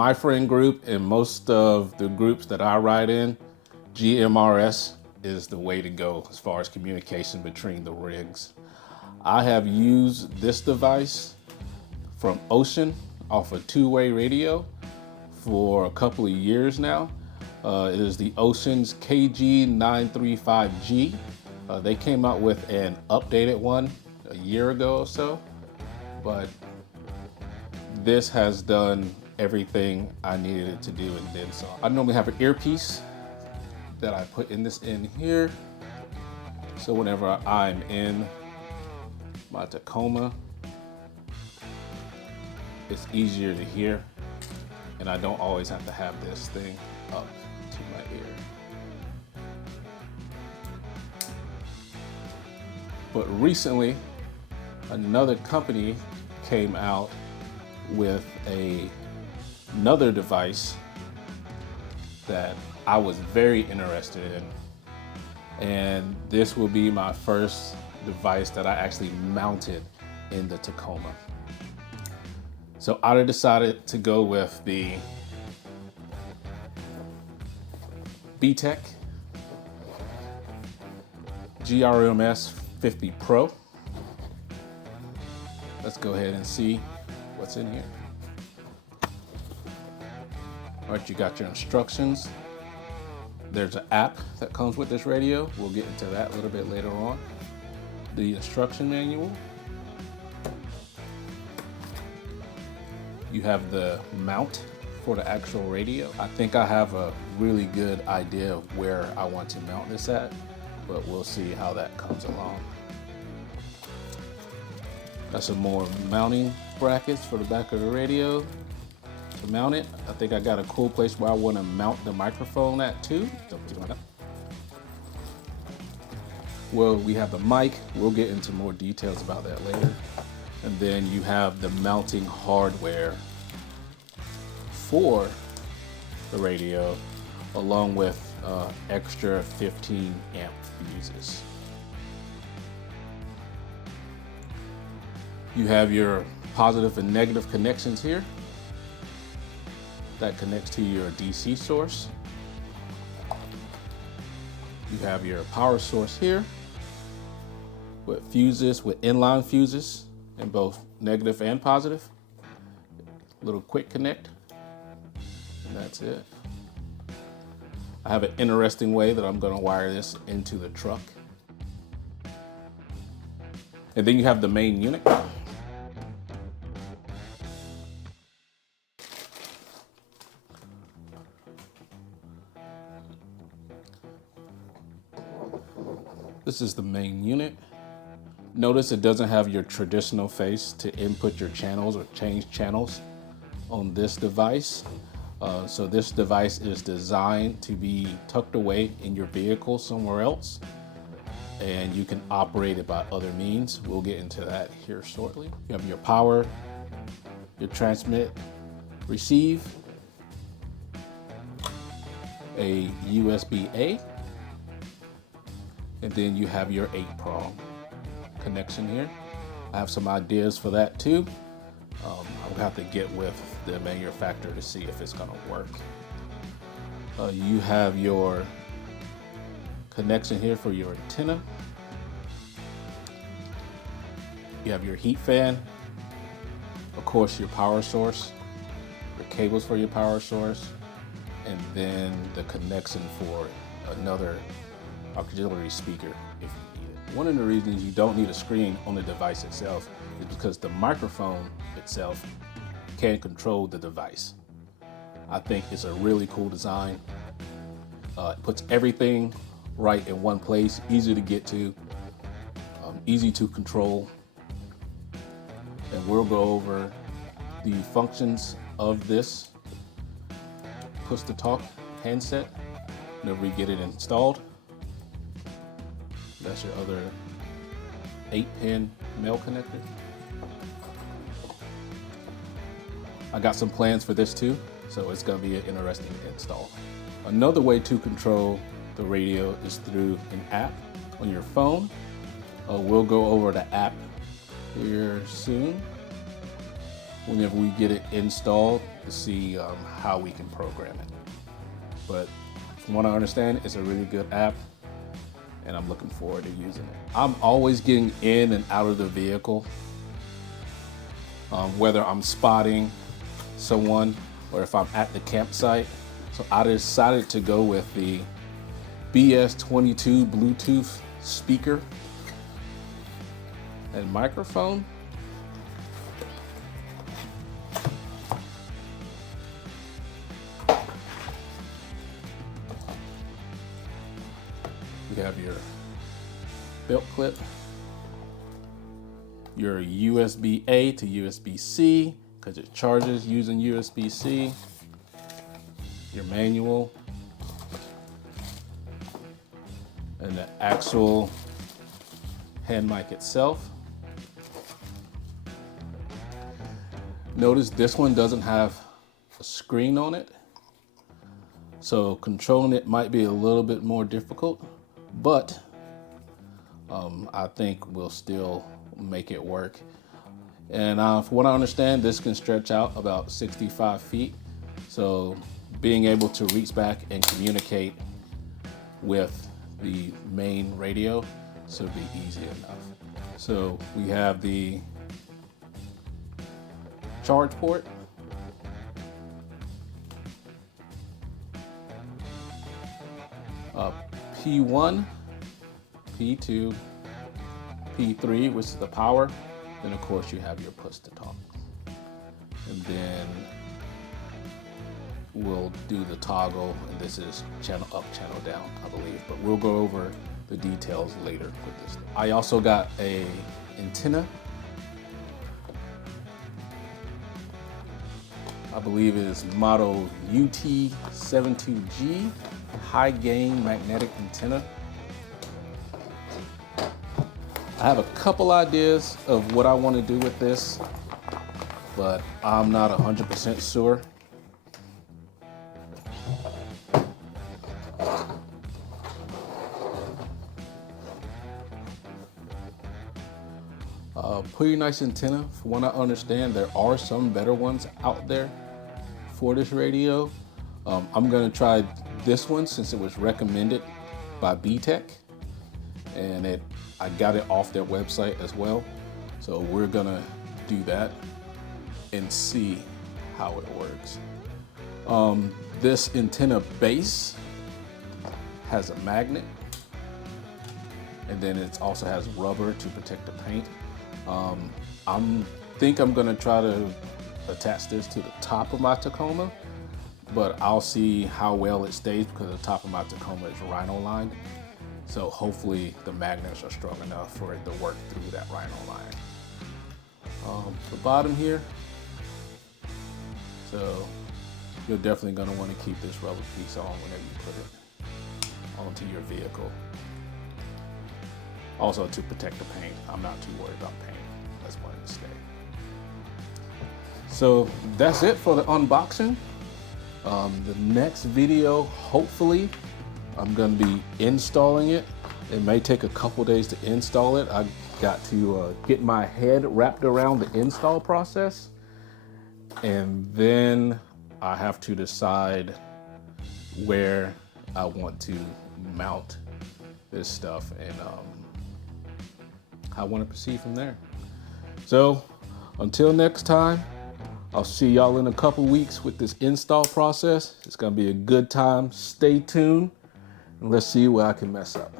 my friend group and most of the groups that I ride in, GMRS is the way to go as far as communication between the rigs. I have used this device from Wouxun off a two-way radio for a couple of years now. It is the Wouxun's KG-935G. They came out with an updated one a year ago or so, but this has done everything I needed it to do and then some. I normally have an earpiece that I put in here. So whenever I'm in my Tacoma, it's easier to hear, and I don't always have to have this thing up to my ear. But recently, another company came out with another device that I was very interested in. And this will be my first device that I actually mounted in the Tacoma. So I decided to go with the BTECH GMRS-50PRO. Let's go ahead and see what's in here. All right, you got your instructions. There's an app that comes with this radio. We'll get into that a little bit later on. The instruction manual. You have the mount for the actual radio. I think I have a really good idea of where I want to mount this at, but we'll see how that comes along. Got some more mounting brackets for the back of the radio to mount it. I think I got a cool place where I want to mount the microphone at too. Well, we have the mic. We'll get into more details about that later. And then you have the mounting hardware for the radio, along with extra 15 amp fuses. You have your positive and negative connections here. That connects to your DC source. You have your power source here with fuses, with inline fuses in both negative and positive. Little quick connect, and that's it. I have an interesting way that I'm going to wire this into the truck. And then you have the main unit. This is the main unit. Notice it doesn't have your traditional face to input your channels or change channels on this device. So this device is designed to be tucked away in your vehicle somewhere else, and you can operate it by other means. We'll get into that here shortly. You have your power, your transmit, receive, a USB-A, and then you have your 8-prong connection here. I have some ideas for that too. I'll have to get with the manufacturer to see if it's gonna work. You have your connection here for your antenna. You have your heat fan, of course your power source, your cables for your power source, and then the connection for another auxiliary speaker if you need it. One of the reasons you don't need a screen on the device itself is because the microphone itself can control the device. I think it's a really cool design. It puts everything right in one place, easy to get to, easy to control. And we'll go over the functions of this push-to-talk handset whenever we get it installed. That's your other 8-pin male connector. I got some plans for this too, so it's gonna be an interesting install. Another way to control the radio is through an app on your phone. We'll go over the app here soon. whenever we get it installed to see how we can program it. But from what I understand, it's a really good app, and I'm looking forward to using it. I'm always getting in and out of the vehicle, whether I'm spotting someone or if I'm at the campsite. So I decided to go with the BS-22 Bluetooth speaker and microphone. You have your belt clip, your USB-A to USB-C, because it charges using USB-C, your manual, and the actual hand mic itself. Notice this one doesn't have a screen on it, so controlling it might be a little bit more difficult, but I think we'll still make it work. And from what I understand, this can stretch out about 65 feet. So being able to reach back and communicate with the main radio should be easy enough. So we have the charge port, P1, P2, P3, which is the power. Then of course you have your push to talk. And then we'll do the toggle, and this is channel up, channel down, I believe, but we'll go over the details later with this. I also got a antenna. I believe it is model UT-72G, high gain magnetic antenna. I have a couple ideas of what I want to do with this, but I'm not 100% sure. Pretty nice antenna. From what I understand, there are some better ones out there for this radio. I'm gonna try this one since it was recommended by BTECH, and I got it off their website as well. So we're gonna do that and see how it works. This antenna base has a magnet, and then it also has rubber to protect the paint. I think I'm gonna try to attach this to the top of my Tacoma, but I'll see how well it stays because the top of my Tacoma is rhino lined. So hopefully the magnets are strong enough for it to work through that rhino line. The bottom here, so you're definitely gonna wanna keep this rubber piece on whenever you put it onto your vehicle. Also to protect the paint. I'm not too worried about paint. That's one mistake. So that's it for the unboxing. The next video, hopefully, I'm gonna be installing it. It may take a couple days to install it. I got to get my head wrapped around the install process. And then I have to decide where I want to mount this stuff and how I want to proceed from there. So until next time, I'll see y'all in a couple weeks with this install process. It's gonna be a good time. Stay tuned and let's see where I can mess up.